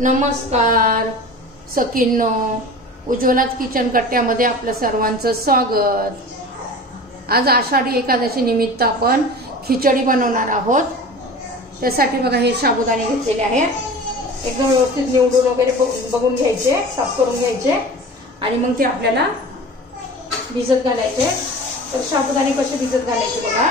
नमस्कार सखींनो, उज्ज्वलाच किचन कट्ट्यामध्ये आपलं सर्वांचं स्वागत। आज आषाढी एकादशी निमित्त आपण खिचडी बनवणार आहोत। त्यासाठी बघा हे साबुदाणे घेतलेले आहेत, एकदम व्यवस्थित निवडून वगैरे बघून घ्यायचे, साफ करून घ्यायचे आणि मग ते आपल्याला भिजत घालायचे। तर साबुदाणे कसे भिजत घालायचे बघा।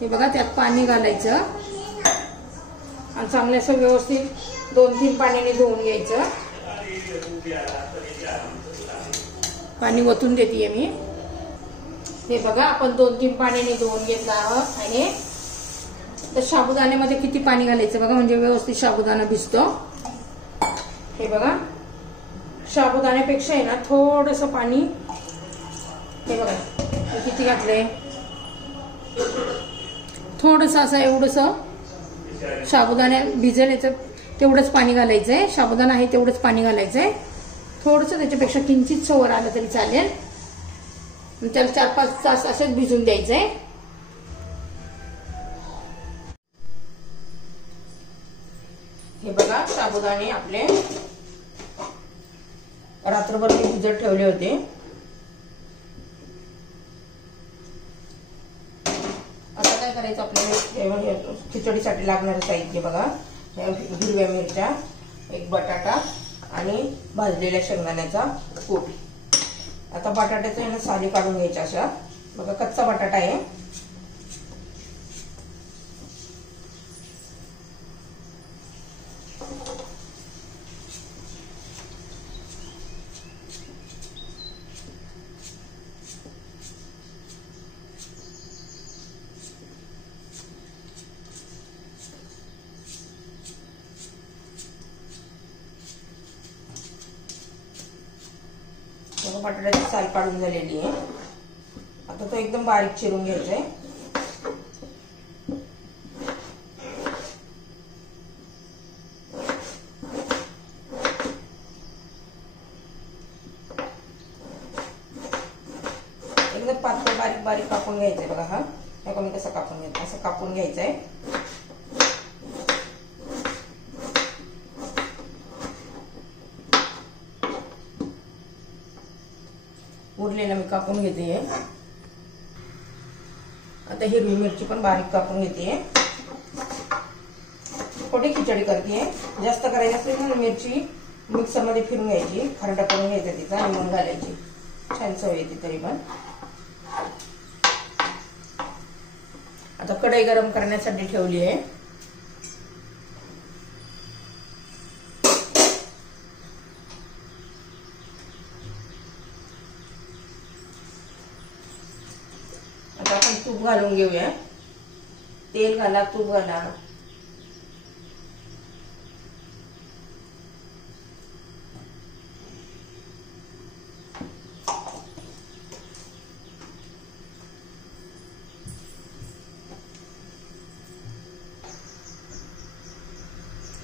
हे बघा, त्यात पाणी घालायचं आणि चांगलं असं व्यवस्थित 2-3 पाण्याने धुवून घ्यायचं। पाणी वतून देते मी। हे बघा, आपण 2-3 पाण्याने धुवून घेतलं आहोत। आणि तर साबुदाण्यामध्ये किती पाणी घालायचं बघा, म्हणजे व्यवस्थित साबुदाणा भिजतो। हे बघा, साबुदाण्यापेक्षा आहे ना थोडंसं पाणी, हे बघा किती घातलंय, थोडंसं असं एवढंसं साबुदाणा भिजेल याचं तेवढंच पाणी घालायचंय। साबुदाणा आहे तेवढंच पाणी घालायचंय, थोडंसं त्याच्यापेक्षा किंचित वर आलं तरी चालेल। त्याला 4-5 तास असंच भिजून द्यायचंय। हे बघा, साबुदाणे आपले रात्रभर मी भिजत ठेवले होते। आता काय करायचं, आपल्याला खिचडीसाठी लागणारं साहित्य बघा। हिरव्या मिरच्या, एक बटाटा आणि भाजलेल्या शेंगदाण्याचा कूट। आता बटाट्याचं आहे ना साली काढून घ्यायच्या अशा बघा, कच्चा बटाटा आहे। बटाट्याची साल काढून झालेली आहे। आता तो एकदम बारीक चिरून घ्यायचा आहे। एकदम पातळ बारीक बारीक कापून घ्यायचंय बघा। हा मी कसं कापून घ्यायचं, असं कापून घ्यायचंय। उरलेला मी कापून घेते। आता हिरवी मिरची पण बारीक कापून घेते। थोडी खिचडी करते, जास्त करायची असली ना मिरची मिक्सर मध्ये फिरून घ्यायची, खरडा करून घ्यायचा तिचा आणि मग घालायची, छान चव येते तरी पण। आता कढई गरम करण्यासाठी ठेवली आहे। आता आपण तूप घालून घेऊया। तेल घाला, तूप घाला।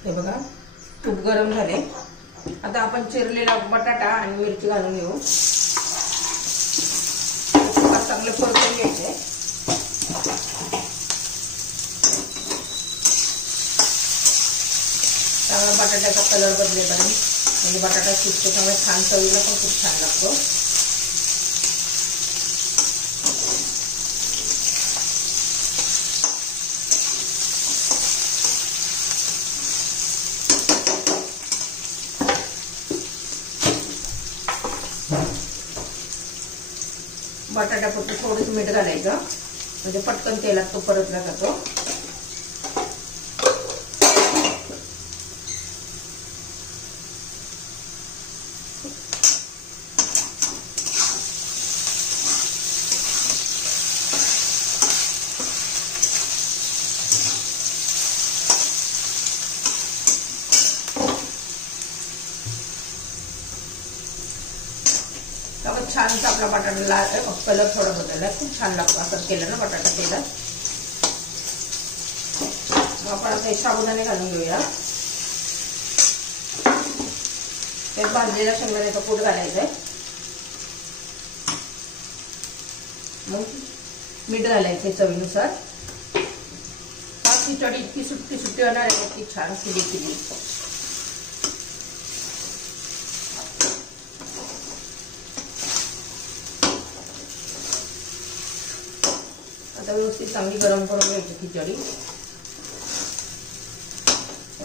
हे बघा, तूप गरम झाले। आता आपण चिरलेला बटाटा आणि मिरची घालून घेऊ, चांगले परतून घ्यायचे। त्यामुळे बटाट्याचा कलर बदलेपर्यंत, म्हणजे बटाटा शिजतो त्यामुळे छान चवीला पण खूप छान लागतो। बटाट्यापुरतं थोडंसं मीठ घालायचं, म्हणजे पटकन तेलात तो परतला जातो। छान आपला बटाटा कलर थोडा बदलला, खूप छान लागतो असं केलं ना बटाटा तेलात। मग आपण आता साबुदाणे घालून घेऊया। त्यात भाजलेला शेंगदाण्याचा कूट घालायचा आहे। मग मीठ घालायचे चवीनुसार। खिचडी इतकी सुट्टी सुट्टी होणार आहे, इतकी छान फुली. आता व्यवस्थित चांगली गरम करून घ्यायची खिचडी.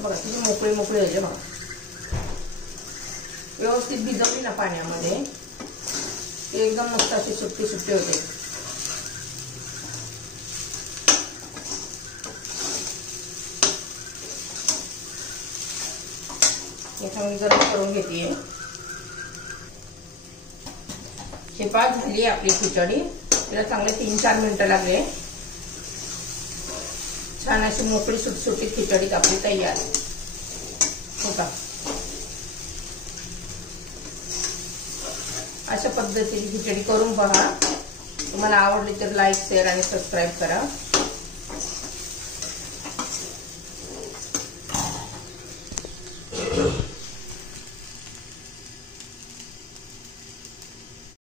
बघा किती मोकळी मोकळी होते बघा. व्यवस्थित भिजवली ना पाण्यामध्ये एकदम मस्त अशी सुट्टी सुट्टी होते. हे चांगली गरम करून घेते. हे पाच झाली आपली खिचडी. तिला चांगले 3-4 मिनिटं लागले. छान अशी मोकळी सुटसुटीत खिचडी आपली तयार होता. अशा पद्धतीने खिचडी करून पहा. तुम्हाला आवडली तर लाईक, शेअर आणि सबस्क्राईब करा.